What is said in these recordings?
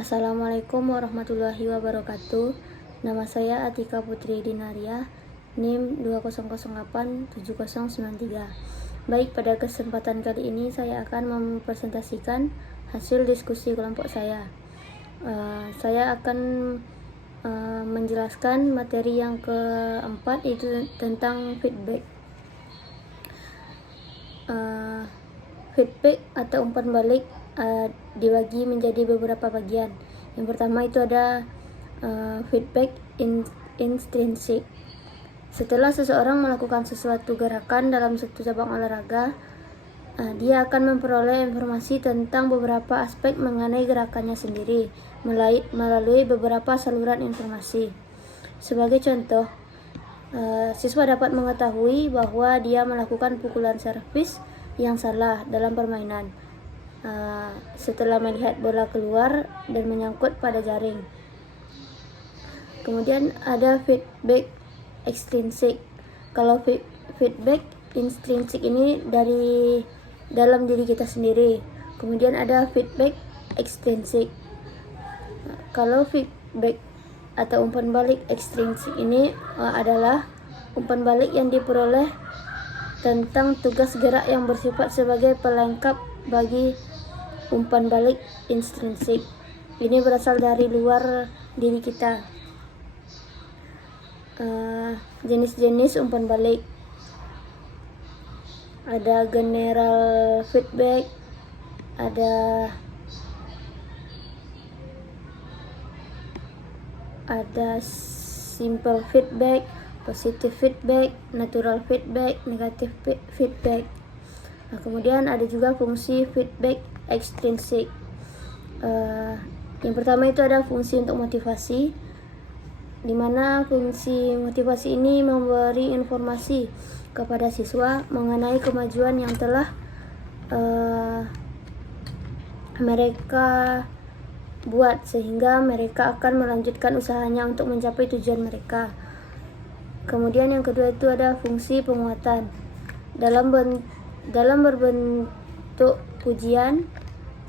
Assalamualaikum warahmatullahi wabarakatuh. Nama saya Atika Putri Dinaria, NIM 20087093. Baik, pada kesempatan kali ini saya akan mempresentasikan hasil diskusi kelompok saya. Saya akan menjelaskan materi yang keempat, yaitu tentang feedback. Feedback atau umpan balik dibagi menjadi beberapa bagian. Yang pertama itu ada feedback intrinsik. Setelah seseorang melakukan sesuatu gerakan dalam suatu cabang olahraga, dia akan memperoleh informasi tentang beberapa aspek mengenai gerakannya sendiri melalui beberapa saluran informasi. Sebagai contoh, siswa dapat mengetahui bahwa dia melakukan pukulan servis yang salah dalam permainan setelah melihat bola keluar dan menyangkut pada jaring. Kemudian ada feedback ekstrinsik. Kalau feedback intrinsik ini dari dalam diri kita sendiri. Kemudian ada feedback ekstrinsik. Kalau feedback atau umpan balik ekstrinsik ini adalah umpan balik yang diperoleh tentang tugas gerak yang bersifat sebagai pelengkap bagi umpan balik intrinsik. Ini berasal dari luar diri kita. Jenis-jenis umpan balik ada general feedback, ada simple feedback, positive feedback, natural feedback, negative feedback. Kemudian ada juga fungsi feedback ekstrinsik. Yang pertama itu ada fungsi untuk motivasi, di mana fungsi motivasi ini memberi informasi kepada siswa mengenai kemajuan yang telah mereka buat, sehingga mereka akan melanjutkan usahanya untuk mencapai tujuan mereka. Kemudian yang kedua itu ada fungsi penguatan dalam berbentuk pujian,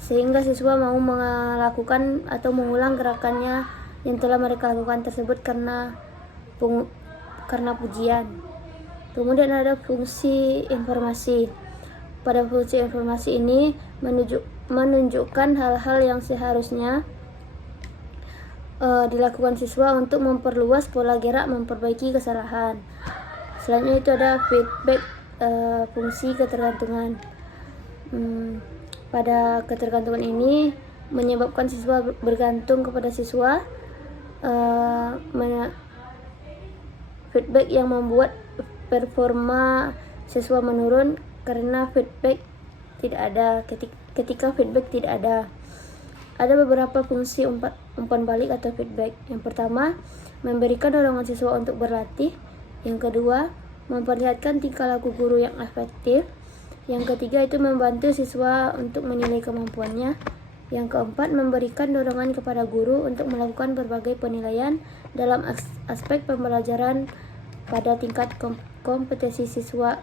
sehingga siswa mau melakukan atau mengulang gerakannya yang telah mereka lakukan tersebut karena pujian. Kemudian ada fungsi informasi. Pada fungsi informasi ini menunjukkan hal-hal yang seharusnya dilakukan siswa untuk memperluas pola gerak, memperbaiki kesalahan. Selanjutnya itu ada feedback fungsi ketergantungan. Pada ketergantungan ini menyebabkan siswa bergantung kepada siswa. Feedback yang membuat performa siswa menurun karena feedback tidak ada. Ketika feedback tidak ada, ada beberapa fungsi umpan balik atau feedback. Yang pertama, memberikan dorongan siswa untuk berlatih. Yang kedua, memperlihatkan tingkah laku guru yang efektif. Yang ketiga itu membantu siswa untuk menilai kemampuannya. Yang keempat, memberikan dorongan kepada guru untuk melakukan berbagai penilaian dalam aspek pembelajaran pada tingkat kompetensi siswa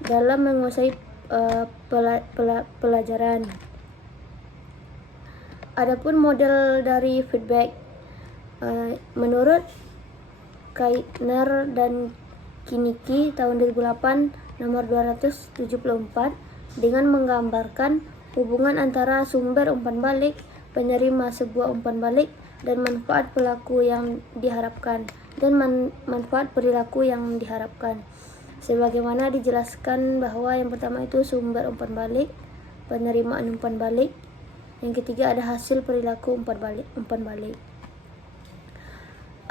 dalam menguasai pelajaran. Adapun model dari feedback, menurut Keitner dan Kiniki tahun 2008 nomor 274, dengan menggambarkan hubungan antara sumber umpan balik, penerima sebuah umpan balik, dan manfaat pelaku yang diharapkan dan manfaat perilaku yang diharapkan. Sebagaimana dijelaskan bahwa yang pertama itu sumber umpan balik, penerimaan umpan balik, yang ketiga ada hasil perilaku umpan balik.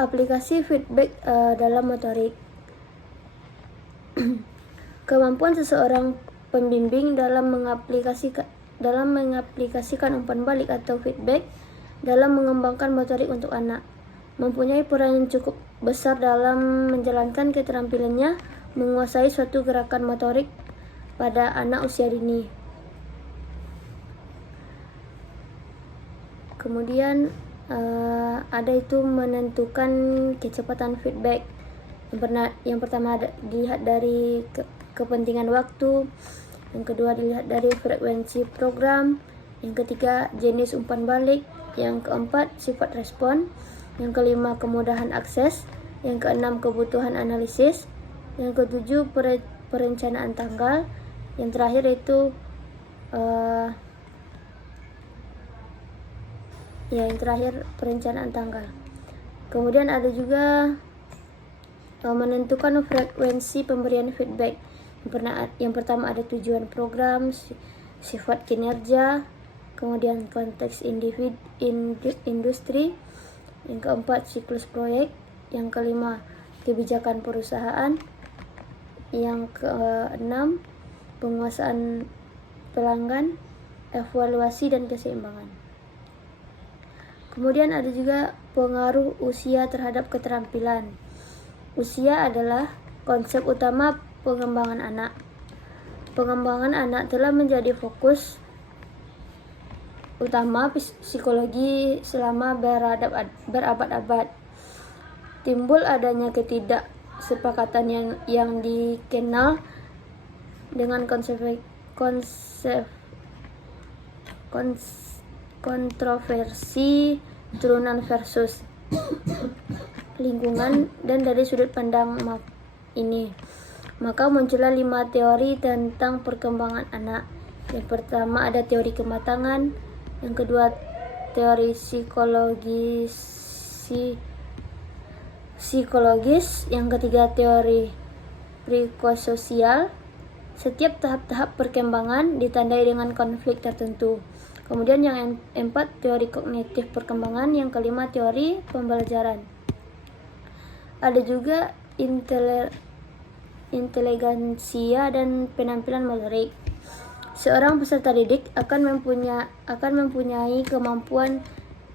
Aplikasi feedback dalam motorik. Kemampuan seseorang pembimbing dalam mengaplikasikan umpan balik atau feedback dalam mengembangkan motorik untuk anak mempunyai peran yang cukup besar dalam menjalankan keterampilannya menguasai suatu gerakan motorik pada anak usia dini. Kemudian ada itu menentukan kecepatan feedback. Yang pertama dilihat dari kepentingan waktu. Yang kedua dilihat dari frekuensi program. Yang ketiga, jenis umpan balik. Yang keempat, sifat respon. Yang kelima, kemudahan akses. Yang keenam, kebutuhan analisis. Yang ketujuh, perencanaan tanggal. Yang terakhir itu perencanaan tanggal. Kemudian ada juga menentukan frekuensi pemberian feedback. Yang pertama ada tujuan program, sifat kinerja, kemudian konteks industri, yang keempat siklus proyek, yang kelima kebijakan perusahaan, yang keenam penguasaan pelanggan, evaluasi dan keseimbangan. Kemudian ada juga pengaruh usia terhadap keterampilan. Usia adalah konsep utama pengembangan anak. Pengembangan anak telah menjadi fokus utama psikologi selama berabad-abad. Timbul adanya ketidaksepakatan yang dikenal dengan kontroversi turunan versus lingkungan, dan dari sudut pandang ini maka muncullah 5 teori tentang perkembangan anak. Yang pertama ada teori kematangan, yang kedua teori psikologis, yang ketiga teori psikososial. Setiap tahap-tahap perkembangan ditandai dengan konflik tertentu. Kemudian yang keempat teori kognitif perkembangan, yang kelima teori pembelajaran. Ada juga inteligensia dan penampilan motorik. Seorang peserta didik akan mempunyai kemampuan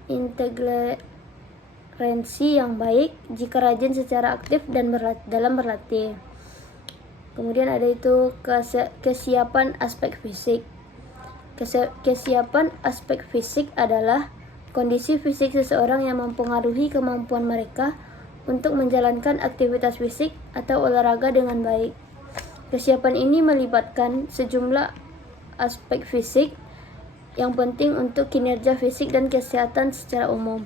inteligensi yang baik jika rajin secara aktif dan dalam berlatih. Kemudian ada itu kesiapan aspek fisik. Kesiapan aspek fisik adalah kondisi fisik seseorang yang mempengaruhi kemampuan mereka untuk menjalankan aktivitas fisik atau olahraga dengan baik. Kesiapan ini melibatkan sejumlah aspek fisik yang penting untuk kinerja fisik dan kesehatan secara umum.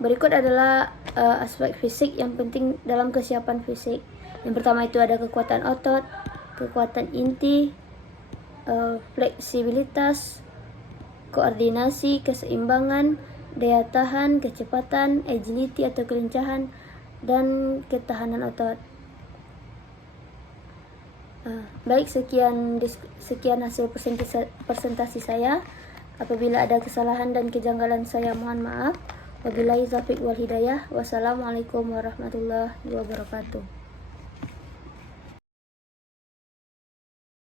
Berikut adalah aspek fisik yang penting dalam kesiapan fisik. Yang pertama itu ada kekuatan otot, kekuatan inti, fleksibilitas, koordinasi, keseimbangan, daya tahan, kecepatan, agility atau kelincahan, dan ketahanan otot. Baik, sekian hasil presentasi saya. Apabila ada kesalahan dan kejanggalan saya mohon maaf. Wabillahi taufiq wal hidayah. Wassalamualaikum warahmatullahi wabarakatuh.